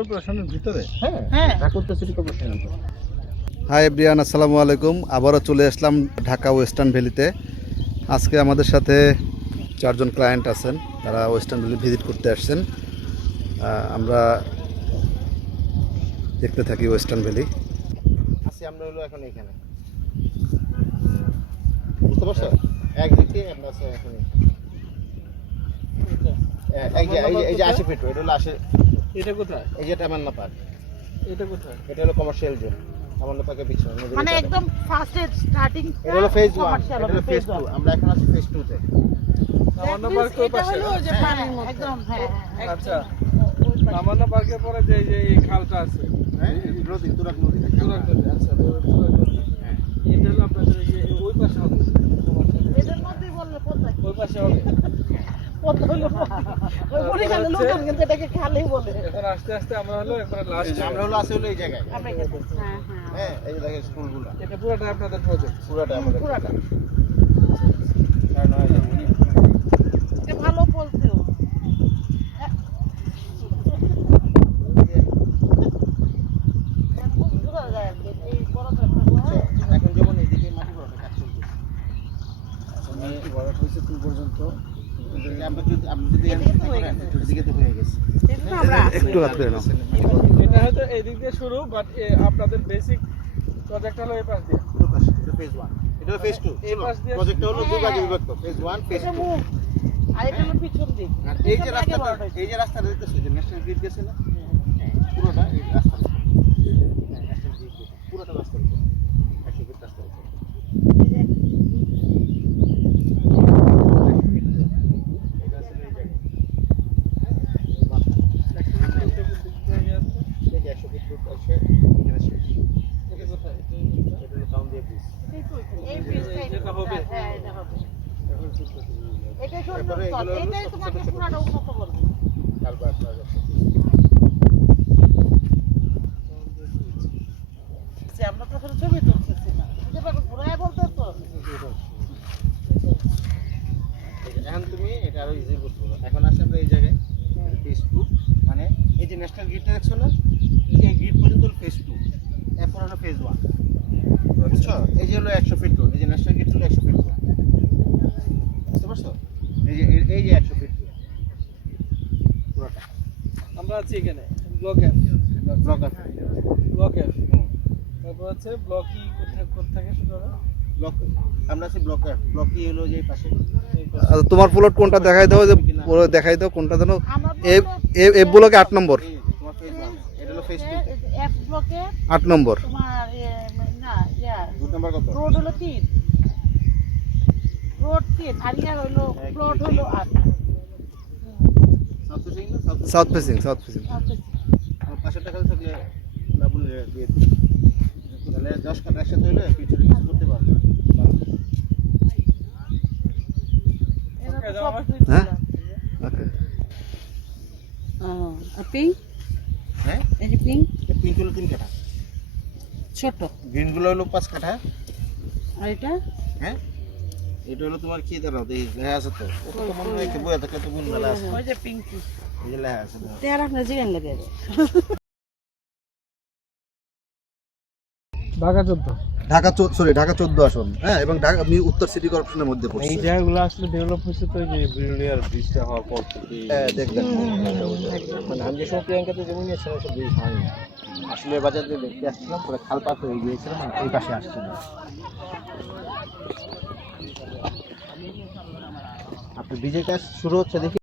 কর্পোরেশনের ভিতরে? হ্যাঁ, ঢাকা উত্তর সিটি কর্পোরেশনের ভিতরে। হাই এভরিওয়ান, আসসালামু আলাইকুম। আবারও চলে আসলাম ঢাকা ওয়েস্টার্ন ভ্যালিতে। আজকে আমাদের সাথে 4 জন ক্লায়েন্ট আছেন, তারা ওয়েস্টার্ন ভ্যালি ভিজিট করতে আসছেন। আমরা দেখতে থাকি ওয়েস্টার্ন ভ্যালি। আছি আমরা হলো এখন এখানে, বুঝতে পারছো? একদিকে আমরা আছি এখন এই যে 80 ফিট, এটা হলো 80। এটা কোথায়? এই যেটা মান্না পার্ক, এটা কোথায়? এটা হলো কমার্শিয়াল জোন। মান্না পার্কের পিছনে মানে একদম ফার্স্ট স্টার্টিং এটা হলো ফেজ 1, এটা হলো ফেজ 2। আমরা এখন আছি ফেজ 2 তে। সামান্য পার্ক কোন পাশে? যে পানির মধ্যে একদম আচ্ছা, সামান্য পার্কের পরে যে এই খালটা আছে, হ্যাঁ, নদী, তুরাগ নদী। তুরাগ নদী। আচ্ছা, তুরাগ নদী। হ্যাঁ, এটা হলো আপনাদের এই যে ওই পাশে হবে, এটার মধ্যেই বললে কোথায় ওই পাশে হবে। কোথায় হলো ওই পরিখানে লোকজন কিন্তু এটাকে খালি বলে। এখন আস্তে আস্তে আমরা হলো একবারে লাস্ট, আমরা হলো আছি হলো এই জায়গায়। আমরা এখানে হ্যাঁ হ্যাঁ, এই যে দেখেন স্কুলগুলো, এটা পুরোটা আপনাদের প্রজেক্ট? পুরাটা আমাদের পুরাটা। কারণ এটা ভালো বলতেও এখন যেমন এইদিকে মাটি ভরাটা কাজ চলছে। মাটি ভরাট হয়েছে তুই পর্যন্ত, আমরা যদি এদিকে তো হয়ে গেছে। একটু হাত করে নাও। এটা হয়তো এদিক দিয়ে শুরু, বাট আপনাদের বেসিক প্রজেক্ট হলো এই পাশ দিয়ে। এটা ফেজ 1, এটা হলো ফেজ 2। এই পাশ দিয়ে প্রজেক্টটা হলো দুই ভাগে বিভক্ত, ফেজ 1, ফেজ 2। আর এটা হলো পিছন দিক। আর এই যে রাস্তাটা, দেখতেছো যে ন্যাশনাল গ্রিড গেছে না, পুরোটা এই রাস্তাটা, ন্যাশনাল গ্রিড পুরোটা রাস্তার উপর, 100 ফিট রাস্তার উপর। এটা আসলে এই জায়গা, এই যে 100 ফিট রোড আছে, এখানে শেষ। এটা কোথায়? এটা হলো টাউন দিয়ে ব্রিজ। এই ব্রিজটা এটা হবে? হ্যাঁ এটা হবে। এটা সুন্দর তারপরে স্থল। এগুলো হলো এটাই ছোট তোমাকে ছোট পুরাটা উন্নত করবে। Culvert plaza. আমরা তো আসলে ছবি তুলতেছি না। যেভাবে ঘুরায় বলতেছো এখন তুমি এটা আরো ইজি বুঝতে পারো। এখন আসলে আমরা এই জায়গায় ফেজ 2, মানে এই যে ন্যাশনাল গ্রিডটা দেখছো না, এই গ্রিড পর্যন্ত ফেজ 2, এরপর হলো ফেজ 1, বুঝছো? এই যে হলো 100 ফিট রোড, এই যে ন্যাশনাল গ্রিড হলো 100 ফিট রোড, বুঝতে পারছো? এই যে 100 ফিট রোড পুরোটা আমরা আছি এখানে ব্লক এফ। ব্লক আছে। ব্লক এফ, তারপর হচ্ছে ব্লক ই কোথা থেকে শুরু হবে? ব্লক, আমরা আছি ব্লক এফ। ব্লক ই হলো যে এই পাশে। আচ্ছা, তোমার প্লট কোনটা দেখাই দাও, যে পুরো দেখাই দাও কোনটা জানো। আমরা এফ ব্লকে 8 নম্বর, এই যে তোমার ফেজ 1, এটা হলো ফেজ 2 তে। এফ ব্লকে 8 নম্বর। তোমার না রুট নাম্বার কত? রোড হলো 3, রোড 3 আর ইয়ার হলো প্লট হলো 8। সাউথ ফেসিং না? South facing. আমার পাশের টাকা থাকলে ডাবল দিয়ে দিই, তাহলে 10 কাটা একসাথে হলে ফিউচারে কিছু করতে পারবে। হ্যাঁ, ওকে। পিঙ্ক হ্যাঁ, এই যে পিঙ্ক এই পিঙ্ক হলো 3 কাঠা, ছোট গ্রিন গুলো হলো 5 কাঠা। আর এটা হ্যাঁ, এটা হলো তোমার কি দাঁড়াও এই লেখা আছে তো, ওটা তো মনে রেখে বইয়া থাকলে তো ভুল মেলা আছে। ওই যে পিঙ্ক এই যে লেখা আছে দাও। তেরা আপনার জিগান লাগে ঢাকা 14। ঢাকা 14 আসন। হ্যাঁ, এবং আমি উত্তর সিটি কর্পোরেশনের মধ্যে এই পড়ছি। জায়গাগুলো আসলে ডেভেলপ হয়েছে তো, যে ব্রিলিয়ার ব্রিজটা হওয়ার পর থেকে। হ্যাঁ, দেখবেন। মানে আমি যে সময় প্রিয়াঙ্কাতে জমি নিয়েছিলাম সব ব্রিজ হয়নি, আসলে বাজার দিয়ে দেখতে আসছিলাম, পুরো খাল পাত হয়ে গিয়েছিল, মানে এই পাশে আসছিল। আপনার ব্রিজের কাজ শুরু হচ্ছে দেখি।